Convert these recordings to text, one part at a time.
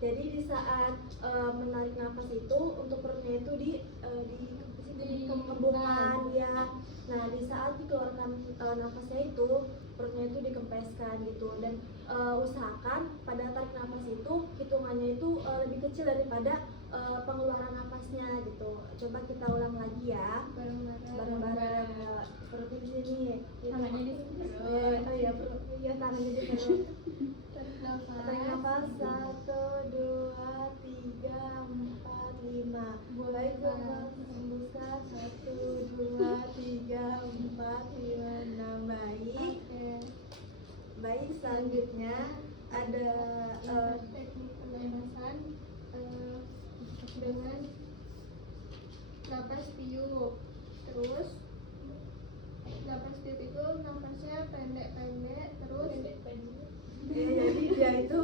Jadi di saat menarik nafas itu untuk perutnya itu di kembungan ya. Nah di saat dikeluarkan nafasnya itu perutnya itu dikempeskan gitu, dan usahakan pada tarik nafas itu hitungannya itu lebih kecil daripada pengeluaran nafasnya gitu. Coba kita ulang lagi ya, bareng-bareng. Perutnya di sini, tangannya di perut. Oh iya, perut. Iya, tangannya di perut. Tarik nafas 1, 2, 3, 4, 5. Baik, hembuskan 1, 2, 3, 4, 5, 6. Baik. Baik, selanjutnya ada teknik pernapasan dengan napas tiup. Terus napas tiup itu napasnya pendek-pendek, terus ya, jadi dia itu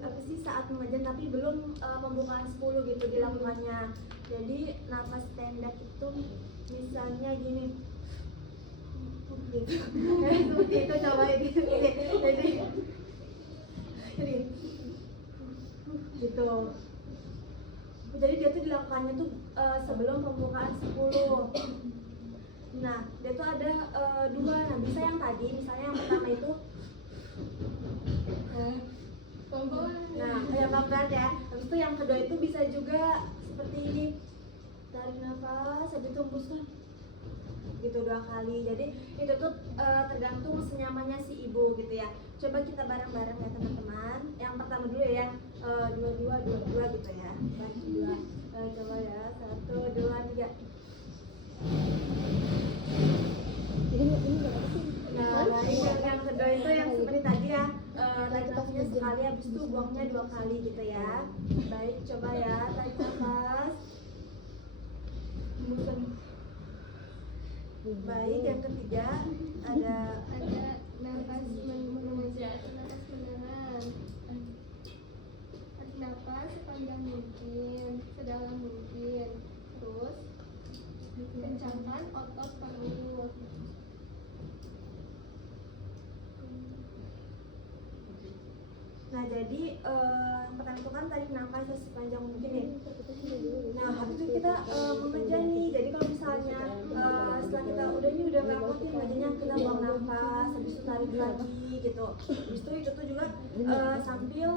apa sih, saat mengejar tapi belum pembukaan 10 gitu dilakukannya. Jadi napas pendek itu misalnya gini gitu. Seperti itu, coba ini. Jadi gitu. Jadi dia tuh dilakukannya tuh sebelum pembukaan 10. Nah, dia tuh ada dua. Nah, bisa yang tadi, misalnya yang pertama itu nah, kayak pelan ya. Habis itu yang kedua itu bisa juga seperti ini. Tarik nafas, habis itu hembuskan. Gitu 2 kali. Jadi itu tuh tergantung senyamannya si ibu gitu ya. Coba kita bareng-bareng ya teman-teman. Yang pertama dulu ya, 2 gitu ya. Baik, 2. Coba ya, 1, 2, 3. Nah, baik, yang kedua itu yang seperti tadi ya, tarik nafasnya sekali, habis itu buangnya 2 kali gitu ya. Baik, coba ya, tarik nafas, hembuskan. Baik, yang ketiga ada napas mengejar, napas menahan. Tarik napas sepanjang mungkin, sedalam mungkin. Terus kencangkan otot perut. Nah, jadi yang pertama itu kan tarik nafas sepanjang mungkin ya. Nah, habis itu kita mengejar nih. Jadi kalau misalnya setelah kita udah nggak kuatin ngejanya, kita buang nafas, habis itu tarik lagi gitu. Habis itu tuh juga sambil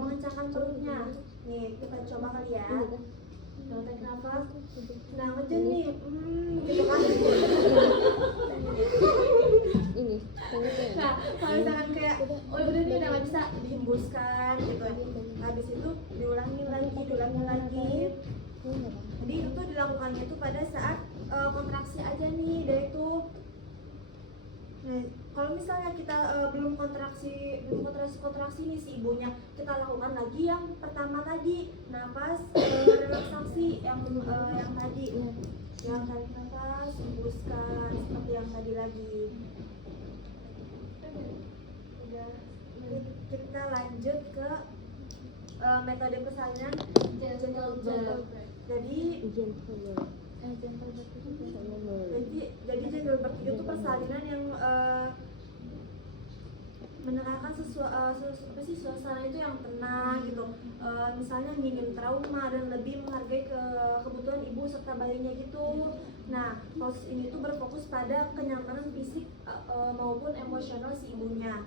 mengencangkan perutnya. Nih, kita coba kali ya. Tarik nafas. Nah, ngejar nih. Gitu kan. Nah, kalau misalkan kayak oh udah nih udah nggak bisa, dihembuskan gitu. Habis itu diulangi lagi. Jadi itu tuh dilakukannya tuh pada saat kontraksi aja nih, dari itu. Nah, kalau misalnya kita belum kontraksi nih si ibunya, kita lakukan lagi yang pertama tadi, nafas relaksasi yang tadi, yang tarik nafas, hembuskan seperti yang tadi lagi. Kita lanjut ke metode persalinan gentle birth. Jadi gentle birth itu persalinan yang menerangkan suasana itu yang tenang gitu. Misalnya minim trauma dan lebih menghargai kebutuhan ibu serta bayinya gitu. Nah, proses ini tuh berfokus pada kenyamanan fisik maupun emosional si ibunya.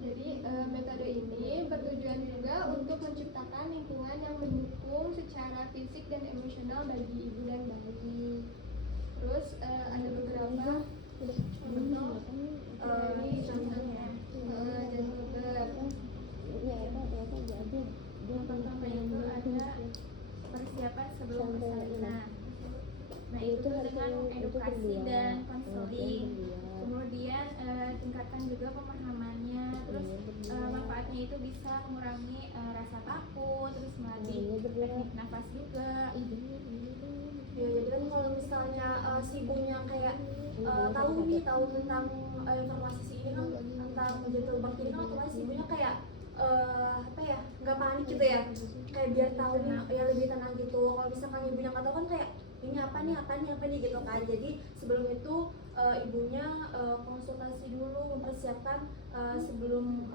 Jadi metode ini bertujuan juga untuk menciptakan lingkungan yang mendukung secara fisik dan emosional bagi ibu dan bayi. Terus ada beberapa contoh dari contohnya gentle birth. Yang pertama itu ada persiapan sebelum persalinan. Nah, itu dengan edukasi dan konseling. Kemudian tingkatkan juga pemahamannya. Terus manfaatnya itu bisa mengurangi rasa takut, terus melatih teknik nafas juga. Ya, jadi kan kalau misalnya si ibunya kayak tahu tentang informasi si ini kan, tentang gentle birth ini kan, otomatis ibunya kayak apa ya, nggak panik gitu ya, kayak biar tahu nih ya, lebih tenang gitu. Kalau misalkan ibunya nggak tahu kan kayak ini apa nih gitu kan. Jadi sebelum itu ibunya konsultasi dulu, mempersiapkan sebelum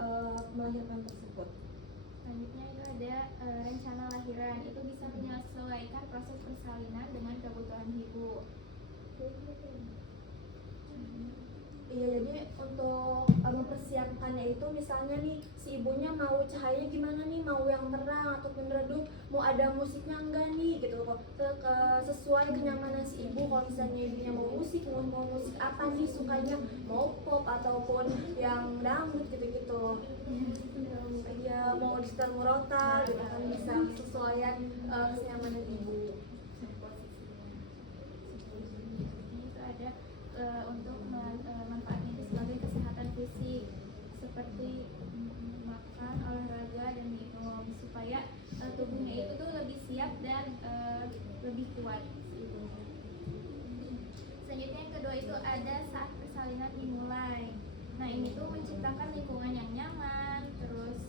melahirkan tersebut. Selanjutnya itu ada rencana lahiran. Itu bisa menyesuaikan proses persalinan dengan kebutuhan ibu. Iya, jadi untuk mempersiapkannya itu misalnya nih si ibunya mau cahayanya gimana nih, mau yang terang ataupun redup, mau ada musiknya enggak nih gitu kok. Sesuai kenyamanan si ibu. Kalau misalnya ibunya mau musik apa nih sukanya, mau pop ataupun yang dangdut gitu-gitu. Iya, mau disetel murotal gitu kan, bisa sesuaian kenyamanan ibu. Itu ada untuk manfaatnya itu sebagai kesehatan fisik seperti makan, olahraga, dan minum supaya tubuhnya itu tuh lebih siap dan lebih kuat si ibunya. Selanjutnya yang kedua itu ada saat persalinan dimulai. Nah ini tuh menciptakan lingkungan yang nyaman, terus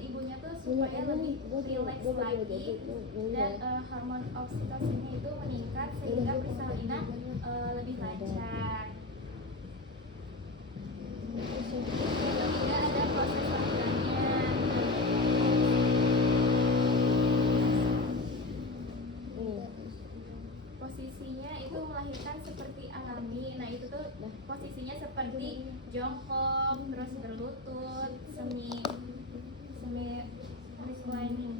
ibunya tuh supaya lebih rileks lagi dan hormon oksitosinnya itu meningkat sehingga persalinan lebih lancar. Tidak ada proses lahirannya. Posisinya itu melahirkan seperti alami. Nah itu tuh posisinya seperti jongkok, terus berlutut, semi reclining.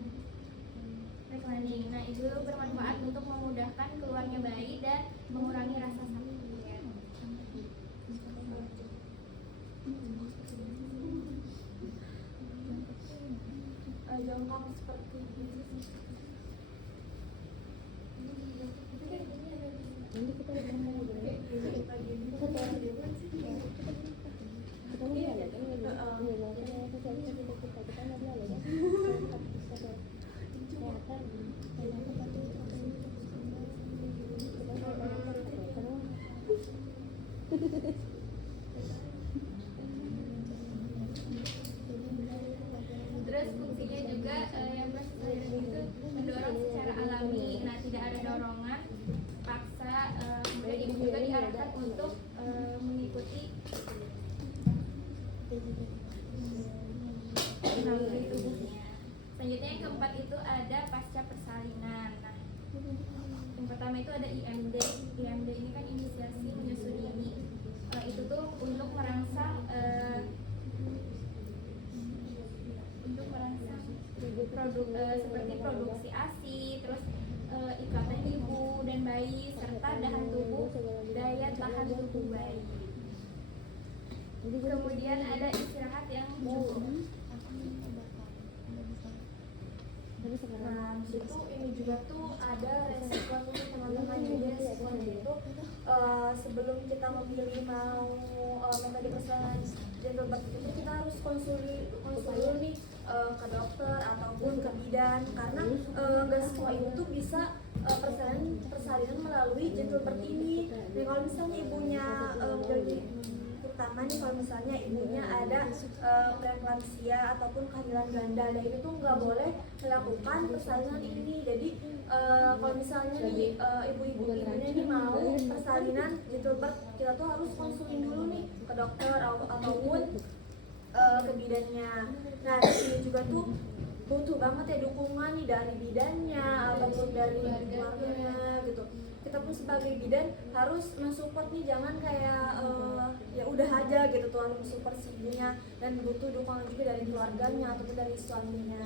Nah itu bermanfaat untuk memudahkan keluarnya bayi dan mengurangi rasa sakit. Jongkok seperti ini. Nanti kita lihat Terus fungsinya juga yang persalinan itu mendorong secara alami. Nah tidak ada dorongan paksa. Kemudian ibu juga diarahkan untuk mengikuti naluri tubuhnya. Selanjutnya yang keempat itu ada pasca persalinan. Nah yang pertama itu ada IMD. IMD ini kan inisiasi menyusui ini. Itu tuh untuk merangsang seperti produksi ASI, terus ikatan ibu dan bayi serta daya tahan tubuh bayi. Kemudian ada istirahat yang cukup. Nah, disitu ini juga tuh ada resikonya teman-teman. Jadi resikonya itu sebelum kita memilih mau metode persalinan gentle birth itu kita harus konsul dulu nih ke dokter ataupun ke bidan, karena nggak semua ibu tuh bisa persalinan melalui gentle birth ini. Jadi kalau misalnya ibunya terutama nih kalau misalnya ibunya ada preeklamsia ataupun kehamilan ganda, dan itu tuh nggak boleh melakukan persalinan ini. Jadi kalau misalnya nih ibunya nih mau persalinan gentle birth, kita tuh harus konsulin dulu nih ke dokter ataupun ke bidannya. Nah di sini juga tuh butuh banget ya dukungan nih dari bidannya ataupun dari keluarganya gitu. Kita pun sebagai bidan harus mensupport nih, jangan kayak ya udah aja gitu tuh, harus mensupport si ibunya, dan butuh dukungan juga dari keluarganya ataupun dari suaminya.